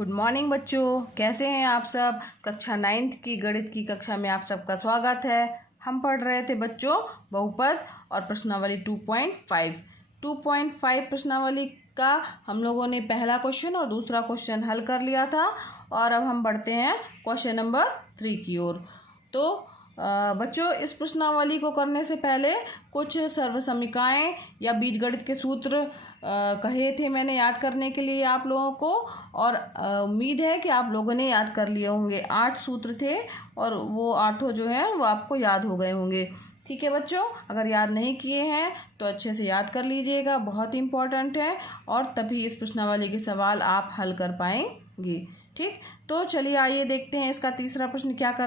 Good morning बच्चों, कैसे हैं आप सब। कक्षा 9th की गणित की कक्षा में आप सबका स्वागत है। हम पढ़ रहे थे बच्चों बहुपद और प्रश्नावली 2.5 प्रश्नावली का हम लोगों ने पहला क्वेश्चन और दूसरा क्वेश्चन हल कर लिया था और अब हम बढ़ते हैं क्वेश्चन नंबर 3 की ओर। तो बच्चों, इस प्रश्नावली को करने से पहले कुछ सर्वसमीकाएँ या बीजगणित के सूत्र कहे थे मैंने याद करने के लिए आप लोगों को, और उम्मीद है कि आप लोगों ने याद कर लिए होंगे। 8 सूत्र थे और वो 8 जो हैं वो आपको याद हो गए होंगे। ठीक है बच्चों, अगर याद नहीं किए हैं तो अच्छे से याद कर लीजिएगा, बहुत इम्पॉर्टेंट है और तभी इस प्रश्नावली के सवाल आप हल कर पाएंगे। ठीक, तो चलिए आइए देखते हैं इसका तीसरा प्रश्न क्या कह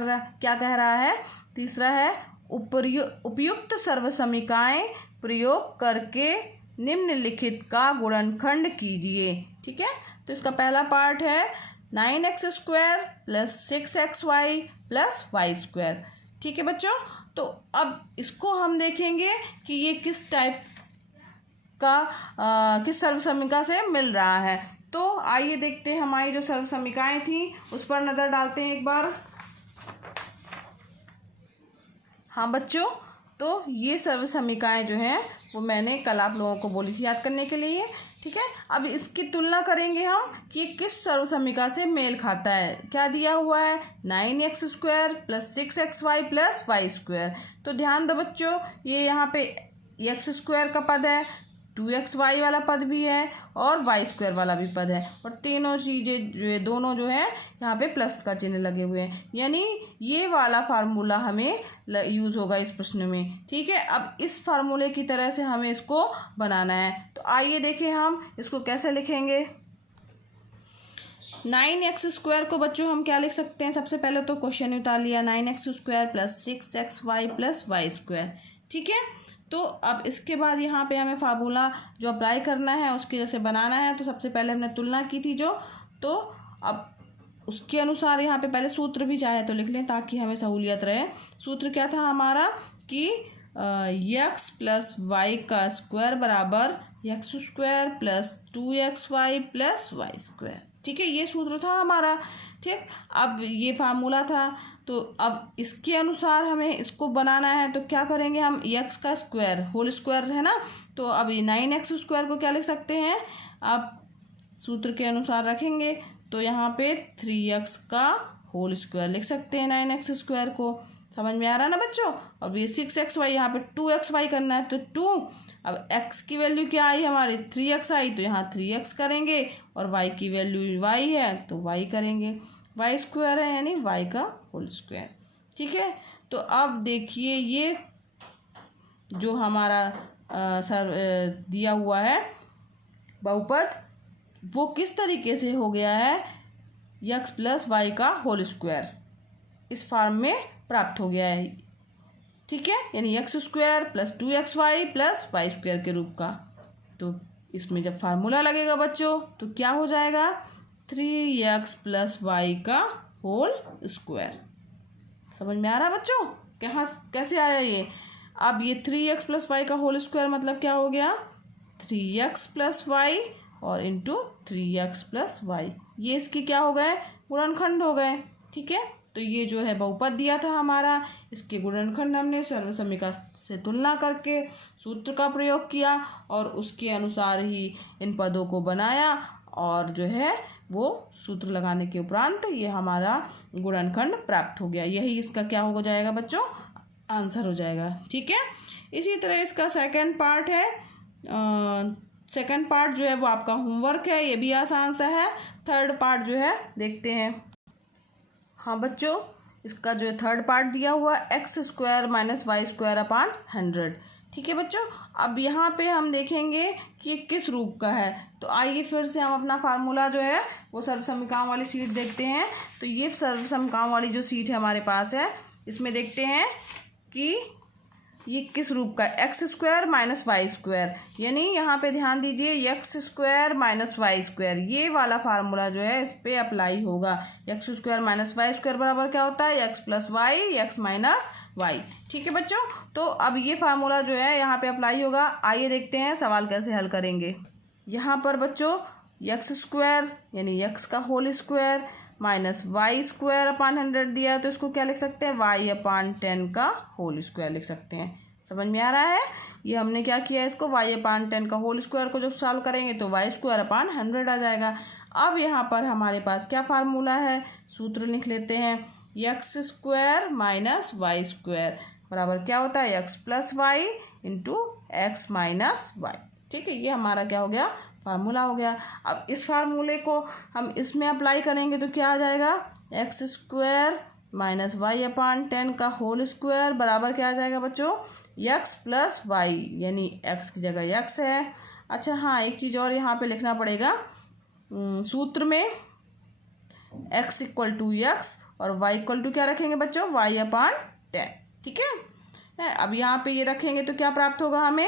रहा है। तीसरा है उपयुक्त सर्वसमीकाएँ प्रयोग करके निम्नलिखित का गुणनखंड कीजिए। ठीक है, तो इसका पहला पार्ट है 9x² + 6xy + y²। ठीक है बच्चों, तो अब इसको हम देखेंगे कि ये किस टाइप का किस सर्वसमीका से मिल रहा है। तो आइए देखते हैं हमारी जो सर्वसमीकाएं थी उस पर नज़र डालते हैं एक बार। हाँ बच्चों, तो ये सर्वसमीकाएं जो हैं वो मैंने कल आप लोगों को बोली थी याद करने के लिए। ठीक है, अब इसकी तुलना करेंगे हम कि ये किस सर्वसमीका से मेल खाता है। क्या दिया हुआ है, 9x² + 6xy + y²। तो ध्यान दो बच्चों, ये यहाँ पे x² का पद है, 2xy वाला पद भी है और y² वाला भी पद है, और तीनों चीज़ें दोनों जो है यहाँ पे प्लस का चिन्ह लगे हुए हैं, यानी ये वाला फार्मूला हमें यूज़ होगा इस प्रश्न में। ठीक है, अब इस फार्मूले की तरह से हमें इसको बनाना है। तो आइए देखें हम इसको कैसे लिखेंगे। 9x² को बच्चों हम क्या लिख सकते हैं, सबसे पहले तो क्वेश्चन उतार लिया, 9x² + 6xy + y²। ठीक है, तो अब इसके बाद यहाँ पे हमें फार्मूला जो अप्लाई करना है उसके जैसे बनाना है। तो सबसे पहले हमने तुलना की थी तो अब उसके अनुसार यहाँ पे पहले सूत्र भी चाहे तो लिख लें ताकि हमें सहूलियत रहे। सूत्र क्या था हमारा कि x + y² बराबर x² + 2xy + y²। ठीक है, ये सूत्र था हमारा। ठीक, अब ये फार्मूला था, तो अब इसके अनुसार हमें इसको बनाना है। तो क्या करेंगे हम, x का स्क्वायर होल स्क्वायर है ना, तो अब 9x² को क्या लिख सकते हैं, अब सूत्र के अनुसार रखेंगे तो यहाँ पे 3x का होल स्क्वायर लिख सकते हैं 9x² को। समझ में आ रहा है ना बच्चों। अब ये 6xy यहाँ पे 2xy करना है तो 2, अब x की वैल्यू क्या आई हमारी 3x आई, तो यहाँ 3x करेंगे, और y की वैल्यू y है तो y करेंगे, y² है यानी y का होल स्क्वायर। ठीक है, तो अब देखिए ये जो हमारा दिया हुआ है बहुपद वो किस तरीके से हो गया है, x + y का होल स्क्वायर इस फॉर्म में प्राप्त हो गया है। ठीक है, यानी x² + 2xy + y² के रूप का। तो इसमें जब फार्मूला लगेगा बच्चों तो क्या हो जाएगा, 3x + y का होल स्क्वायर। समझ में आ रहा है बच्चों, कैसे आया ये। अब ये 3x + y का होल स्क्वायर मतलब क्या हो गया, 3x + y और इंटू 3x + y, ये इसके क्या हो गए, गुणनखंड हो गए। ठीक है, तो ये जो है बहुपद दिया था हमारा, इसके गुणनखंड हमने सर्वसमीका से तुलना करके सूत्र का प्रयोग किया और उसके अनुसार ही इन पदों को बनाया, और जो है वो सूत्र लगाने के उपरांत ये हमारा गुणनखंड प्राप्त हो गया। यही इसका क्या हो जाएगा बच्चों, आंसर हो जाएगा। ठीक है, इसी तरह इसका सेकंड पार्ट है। सेकंड पार्ट जो है वो आपका होमवर्क है, ये भी आसान सा है। थर्ड पार्ट जो है देखते हैं। हाँ बच्चों, इसका जो है थर्ड पार्ट दिया हुआ x² - y²/100। ठीक है बच्चों, अब यहाँ पे हम देखेंगे कि ये किस रूप का है। तो आइए फिर से हम अपना फार्मूला जो है वो सर्वसमीकाओं वाली शीट देखते हैं। तो ये सर्वसमीकाओं वाली जो शीट है हमारे पास है, इसमें देखते हैं कि ये किस रूप का, x² - y², यानी यहाँ पे ध्यान दीजिए x² - y², ये वाला फार्मूला जो है इस पे अप्लाई होगा। x² - y² बराबर क्या होता है, x + y x - y। ठीक है बच्चों, तो अब ये फार्मूला जो है यहाँ पे अप्लाई होगा। आइए देखते हैं सवाल कैसे हल करेंगे। यहाँ पर बच्चों एक्स स्क्वायर यानी एक्स का whole square minus y square upon 100 दिया है, तो इसको क्या लिख सकते हैं, वाई अपान 10 का होल स्क्वायर लिख सकते हैं। समझ में आ रहा है। ये हमने क्या किया, इसको वाई अपान 10 का होल स्क्वायर को जब सॉल्व करेंगे तो वाई स्क्वायर अपान 100 आ जाएगा। अब यहाँ पर हमारे पास क्या फार्मूला है, सूत्र लिख लेते हैं। X square minus y square बराबर क्या होता है, x plus y into x minus y. ठीक है, ये हमारा क्या हो गया, फार्मूला हो गया। अब इस फार्मूले को हम इसमें अप्लाई करेंगे तो क्या आ जाएगा, एक्स स्क्वायर माइनस वाई अपान 10 का होल स्क्वायर बराबर क्या आ जाएगा बच्चों, एक्स प्लस वाई, यानी एक्स की जगह एक्स है। अच्छा हाँ, एक चीज़ और यहाँ पे लिखना पड़ेगा, सूत्र में एक्स इक्वल टू एक्स और वाई इक्वल टू क्या रखेंगे बच्चों, वाई अपान 10। ठीक है, अब यहाँ पे ये रखेंगे तो क्या प्राप्त होगा हमें,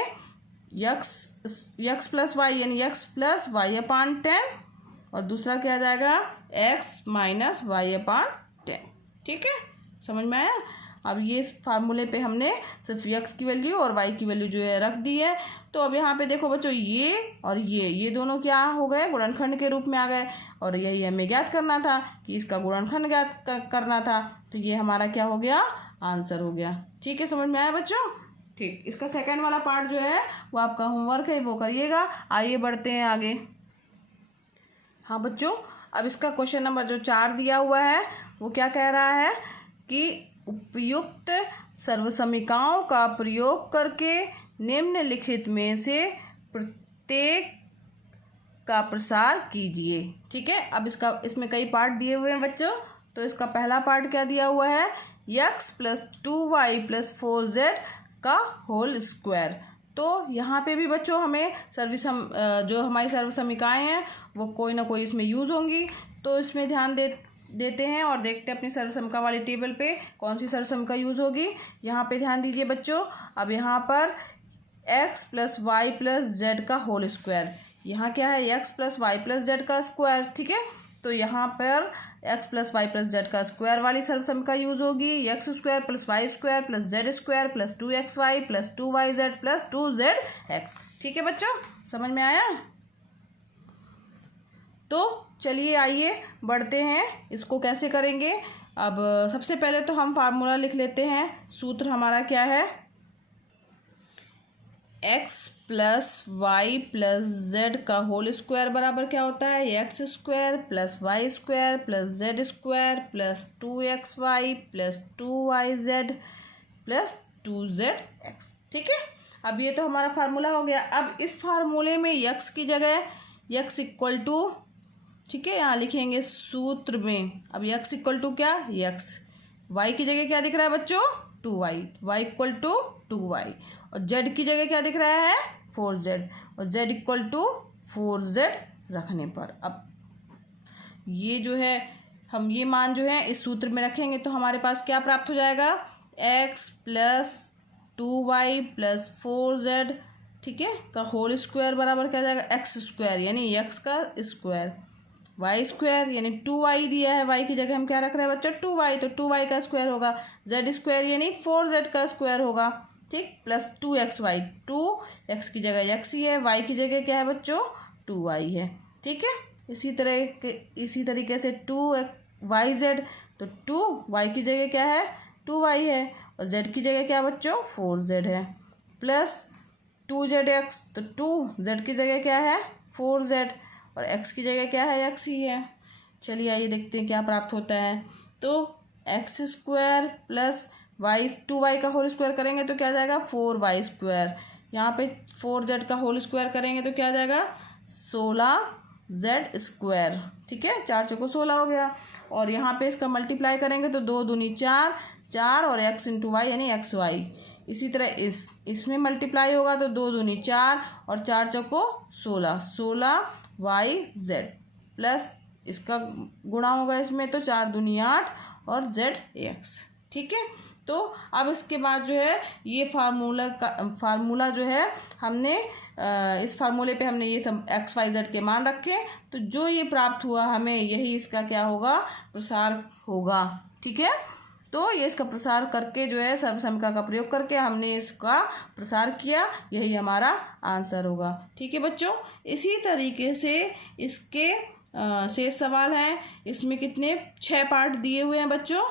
एक्स प्लस वाई यानी एक्स प्लस वाई अपान 10 और दूसरा क्या आ जाएगा, एक्स माइनस वाई अपान 10। ठीक है, समझ में आया। अब ये इस फार्मूले पे हमने सिर्फ एक्स की वैल्यू और वाई की वैल्यू जो है रख दी है। तो अब यहाँ पे देखो बच्चों, ये और ये दोनों क्या हो गए, गुणनखंड के रूप में आ गए, और यही हमें ज्ञात करना था कि इसका गुणनखंड ज्ञात करना था। तो ये हमारा क्या हो गया, आंसर हो गया। ठीक है, समझ में आया बच्चों। ठीक, इसका सेकेंड वाला पार्ट जो है वो आपका होमवर्क है, वो करिएगा। आइए बढ़ते हैं आगे। हाँ बच्चों, अब इसका क्वेश्चन नंबर जो 4 दिया हुआ है वो क्या कह रहा है कि उपयुक्त सर्वसमीकाओं का प्रयोग करके निम्नलिखित में से प्रत्येक का प्रसार कीजिए। ठीक है, अब इसमें कई पार्ट दिए हुए हैं बच्चों। तो इसका पहला पार्ट क्या दिया हुआ है, x plus 2y plus 4z का होल स्क्वायर। तो यहाँ पे भी बच्चों हमें जो हमारी सर्वसमीकाएँ हैं वो कोई ना कोई इसमें यूज़ होंगी। तो इसमें ध्यान देते हैं और देखते हैं अपनी सर्वसमीका वाली टेबल पे कौन सी सर्वसमीका यूज़ होगी। यहाँ पे ध्यान दीजिए बच्चों। अब यहाँ पर x plus y plus z का होल स्क्वायर, यहाँ क्या है, x plus y plus z का स्क्वायर। ठीक है, तो यहाँ पर x plus y plus z का स्क्वायर वाली सर्वसमीका यूज़ होगी। X square plus y square plus z square plus 2xy plus 2yz plus 2zx। ठीक है बच्चों, समझ में आया। तो चलिए आइए बढ़ते हैं, इसको कैसे करेंगे। अब सबसे पहले तो हम फार्मूला लिख लेते हैं। सूत्र हमारा क्या है, x plus y plus z का होल स्क्वायर बराबर क्या होता है, x square plus y square plus z square plus 2xy plus 2yz plus 2zx। ठीक है, अब ये तो हमारा फार्मूला हो गया। अब इस फार्मूले में x की जगह x इक्वल टू, ठीक है, यहाँ लिखेंगे सूत्र में। अब x इक्वल टू क्या, x, y की जगह क्या दिख रहा है बच्चों, 2y, y equal to 2y, और z की जगह क्या दिख रहा है, 4z, और z इक्वल टू 4z रखने पर अब ये जो है हम ये मान जो है इस सूत्र में रखेंगे तो हमारे पास क्या प्राप्त हो जाएगा, x plus 2y plus 4z, ठीक है, का होल स्क्वायर बराबर क्या जाएगा, एक्स स्क्वायर यानी x का स्क्वायर, वाई स्क्वायर यानी 2y दिया है, y की जगह हम क्या रख रहे हैं बच्चों, 2y, तो 2y का स्क्वायर होगा, z स्क्वायर यानी 4z का स्क्वायर होगा, ठीक, प्लस 2xy, 2x की जगह x ही है, y की जगह क्या है बच्चों, 2y है। ठीक है, इसी तरीके से 2yz, तो 2y की जगह क्या है, 2y है, और z की जगह क्या बच्चों, 4z है, प्लस 2zx, तो 2z की जगह क्या है, 4z, और x की जगह क्या है, x ही है। चलिए आइए देखते हैं क्या प्राप्त होता है। तो x square plus Y, 2y का होल स्क्वायर करेंगे तो क्या आ जाएगा, 4y स्क्वायर, यहाँ पे 4z का होल स्क्वायर करेंगे तो क्या आ जाएगा, 16z स्क्वायर। ठीक है, 4 चौको 16 हो गया, और यहाँ पे इसका मल्टीप्लाई करेंगे तो 2 दूनी 4, 4 और x इंटू वाई यानी xy। इसी तरह इसमें मल्टीप्लाई होगा तो 2 दूनी 4 और 4 चौको 16, 16yz प्लस इसका गुणा होगा इसमें तो 4 दूनी 8 और zx। ठीक है, तो अब इसके बाद जो है ये फार्मूला जो है हमने इस फार्मूले पे हमने ये सब एक्स वाई जेड के मान रखे, तो जो ये प्राप्त हुआ हमें यही इसका क्या होगा, प्रसार होगा। ठीक है, तो ये इसका प्रसार करके जो है सर्वसमिका का प्रयोग करके हमने इसका प्रसार किया, यही हमारा आंसर होगा। ठीक है बच्चों, इसी तरीके से इसके शेष सवाल हैं। इसमें कितने 6 पार्ट दिए हुए हैं बच्चों।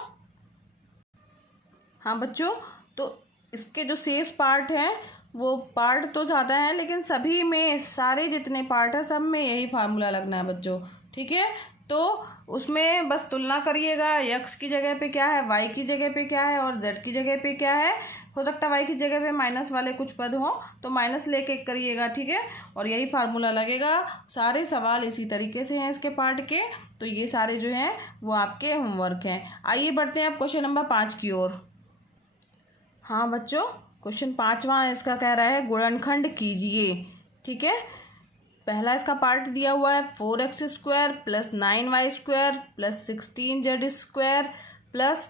हाँ बच्चों, तो इसके जो शेष पार्ट हैं वो पार्ट तो ज़्यादा है, लेकिन सभी में सारे जितने पार्ट हैं सब में यही फार्मूला लगना है बच्चों। ठीक है, तो उसमें बस तुलना करिएगा, x की जगह पे क्या है, y की जगह पे क्या है और z की जगह पे क्या है। हो सकता है y की जगह पे माइनस वाले कुछ पद हों तो माइनस लेके करिएगा। ठीक है, और यही फार्मूला लगेगा। सारे सवाल इसी तरीके से हैं इसके पार्ट के, तो ये सारे जो हैं वो आपके होमवर्क हैं। आइए बढ़ते हैं अब क्वेश्चन नंबर 5 की ओर। हाँ बच्चों, क्वेश्चन 5वां इसका कह रहा है गुणनखंड कीजिए। ठीक है, पहला इसका पार्ट दिया हुआ है 4x² plus 9y² plus 16z² plus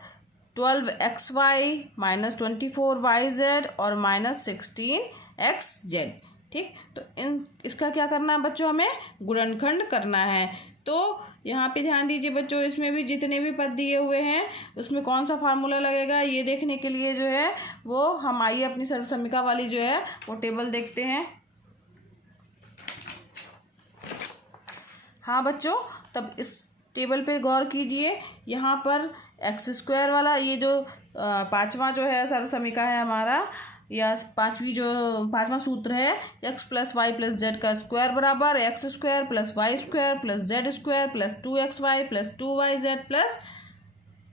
12xy minus 24yz और माइनस 16xz। ठीक, तो इसका क्या करना है बच्चों, हमें गुणनखंड करना है। तो यहाँ पे ध्यान दीजिए बच्चों, इसमें भी जितने भी पद दिए हुए हैं उसमें कौन सा फार्मूला लगेगा ये देखने के लिए जो है वो हम आइए अपनी सर्वसमिका वाली जो है वो टेबल देखते हैं। हाँ बच्चों, तब इस टेबल पे गौर कीजिए। यहाँ पर x² वाला ये जो 5वां जो है सर्वसमिका है हमारा, या पाँचवां सूत्र है x plus y plus z का स्क्वायर बराबर x² plus y² plus z² plus 2xy plus 2yz plus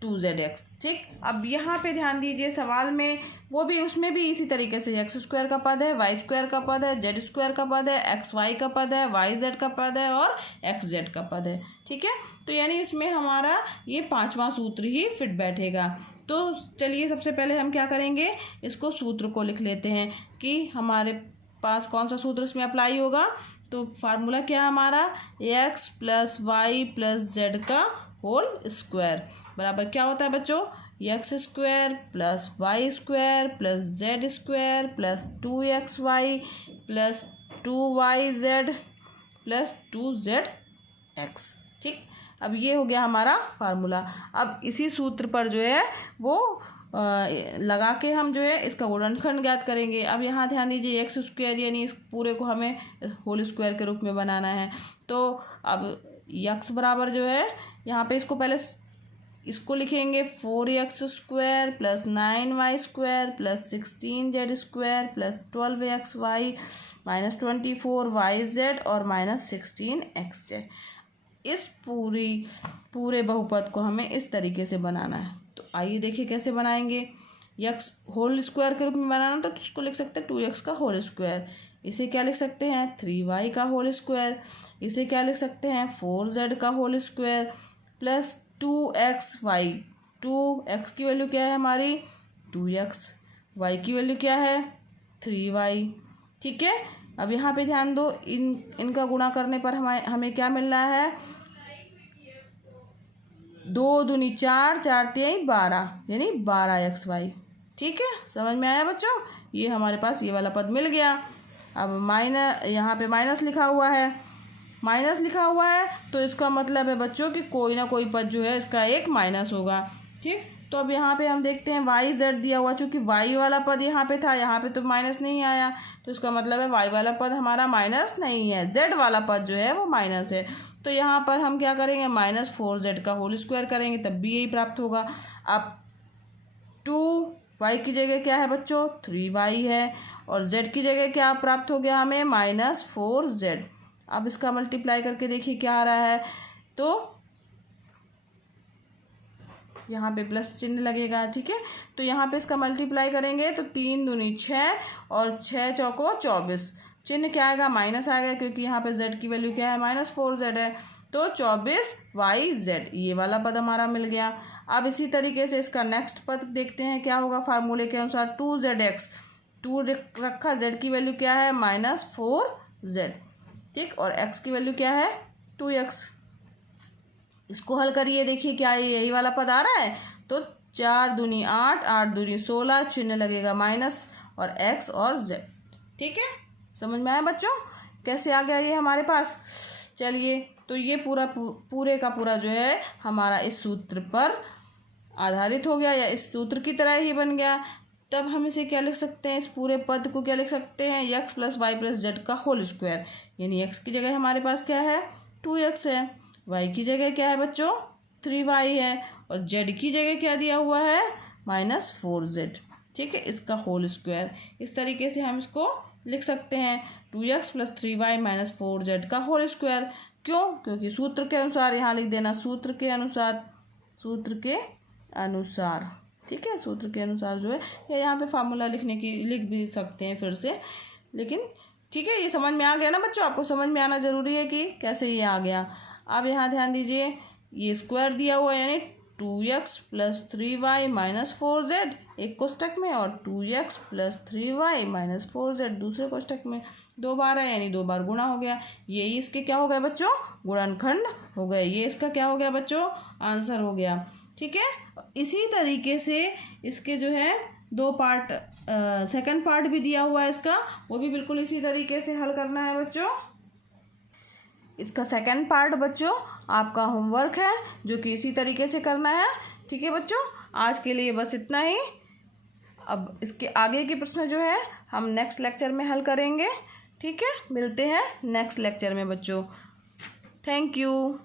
2zx। ठीक, अब यहाँ पे ध्यान दीजिए सवाल में वो भी उसमें भी इसी तरीके से x² का पद है, y² का पद है, z² का पद है, xy का पद है, yz का पद है और xz का पद है। ठीक है, तो यानी इसमें हमारा ये 5वां सूत्र ही फिट बैठेगा। तो चलिए सबसे पहले हम क्या करेंगे, इसको सूत्र को लिख लेते हैं कि हमारे पास कौन सा सूत्र इसमें अप्लाई होगा। तो फार्मूला क्या है हमारा, x plus y plus z का होल स्क्वायर बराबर क्या होता है बच्चों, x² plus y² plus z² plus 2xy plus 2yz plus 2zx। ठीक, अब ये हो गया हमारा फार्मूला। अब इसी सूत्र पर जो है वो लगा के हम जो है इसका गुणनखंड ज्ञात करेंगे। अब यहाँ ध्यान दीजिए x² यानी इस पूरे को हमें होल स्क्वायर के रूप में बनाना है। तो अब x बराबर जो है यहाँ पे इसको लिखेंगे 4x² plus 9y² plus 16z² plus 12xy minus 24yz और माइनस 16xz। इस पूरे बहुपद को हमें इस तरीके से बनाना है। तो आइए देखिए कैसे बनाएंगे। x होल स्क्वायर के रूप में बनाना तो इसको लिख सकते हैं 2x का होल स्क्वायर। इसे क्या लिख सकते हैं 3y का होल स्क्वायर। इसे क्या लिख सकते हैं 4z का whole square plus 2xy। 2x की वैल्यू क्या है हमारी 2x, y की वैल्यू क्या है 3y। ठीक है, अब यहाँ पे ध्यान दो, इनका गुणा करने पर हमें क्या मिल रहा है 2 दूनी 4, 4 3 12 यानी 12xy। ठीक है, समझ में आया बच्चों, ये हमारे पास ये वाला पद मिल गया। अब यहाँ पे माइनस लिखा हुआ है, तो इसका मतलब है बच्चों कि कोई ना कोई पद जो है इसका एक माइनस होगा। ठीक, तो अब यहाँ पे हम देखते हैं yz दिया हुआ, चूँकि y वाला पद यहाँ पे था, यहाँ पे तो माइनस नहीं आया, तो इसका मतलब है y वाला पद हमारा माइनस नहीं है, z वाला पद जो है वो माइनस है। तो यहाँ पर हम क्या करेंगे माइनस 4z का होल स्क्वायर करेंगे तब भी यही प्राप्त होगा। अब 2y की जगह क्या है बच्चों 3y है और z की जगह क्या प्राप्त हो गया हमें माइनस 4z। अब इसका मल्टीप्लाई करके देखिए क्या आ रहा है, तो यहाँ पे प्लस चिन्ह लगेगा। ठीक है, तो यहाँ पे इसका मल्टीप्लाई करेंगे तो 3 दूनी 6 और 6 चौको 24। चिन्ह क्या आएगा माइनस आएगा, क्योंकि यहाँ पे z की वैल्यू क्या है माइनस 4z है, तो 24yz ये वाला पद हमारा मिल गया। अब इसी तरीके से इसका नेक्स्ट पद देखते हैं क्या होगा फार्मूले के अनुसार 2zx। 2 रखा, z की वैल्यू क्या है माइनस 4z। ठीक, और x की वैल्यू क्या है 2x। इसको हल करिए, देखिए क्या यही वाला पद आ रहा है, तो 4 दूनी 8, 8 दूनी 16, चिन्ह लगेगा माइनस और x और z। ठीक है, समझ में आया बच्चों कैसे आ गया ये हमारे पास। चलिए, तो ये पूरे का पूरा जो है हमारा इस सूत्र पर आधारित हो गया या इस सूत्र की तरह ही बन गया, तब हम इसे क्या लिख सकते हैं, इस पूरे पद को क्या लिख सकते हैं, x plus y plus z का होल स्क्वायर। यानी x की जगह हमारे पास क्या है, 2x है, y की जगह क्या है बच्चों, 3y है, और z की जगह क्या दिया हुआ है, -4z। ठीक है, इसका होल स्क्वायर। इस तरीके से हम इसको लिख सकते हैं 2x plus 3y minus 4z का होल स्क्वायर। क्यों, क्योंकि सूत्र के अनुसार, यहाँ लिख देना सूत्र के अनुसार, सूत्र के अनुसार। ठीक है, सूत्र के अनुसार जो है, या यहाँ पे फार्मूला लिख भी सकते हैं फिर से, लेकिन ठीक है, ये समझ में आ गया ना बच्चों, आपको समझ में आना जरूरी है कि कैसे ये आ गया। अब यहाँ ध्यान दीजिए, ये स्क्वायर दिया हुआ है, यानी 2x plus 3y minus 4z एक कोष्टक में, और 2x plus 3y minus 4z दूसरे कोष्टक में। 2 बार है, यानी 2 बार गुणा हो गया। ये इसके क्या हो गए बच्चों, गुणनखंड हो गए। ये इसका क्या हो गया बच्चों, आंसर हो गया। ठीक है, इसी तरीके से इसके जो है 2 पार्ट, सेकंड पार्ट भी दिया हुआ है इसका, वो भी बिल्कुल इसी तरीके से हल करना है बच्चों। इसका सेकंड पार्ट बच्चों आपका होमवर्क है, जो कि इसी तरीके से करना है। ठीक है बच्चों, आज के लिए बस इतना ही। अब इसके आगे के प्रश्न जो है हम नेक्स्ट लेक्चर में हल करेंगे। ठीक है, मिलते हैं नेक्स्ट लेक्चर में बच्चों। Thank you.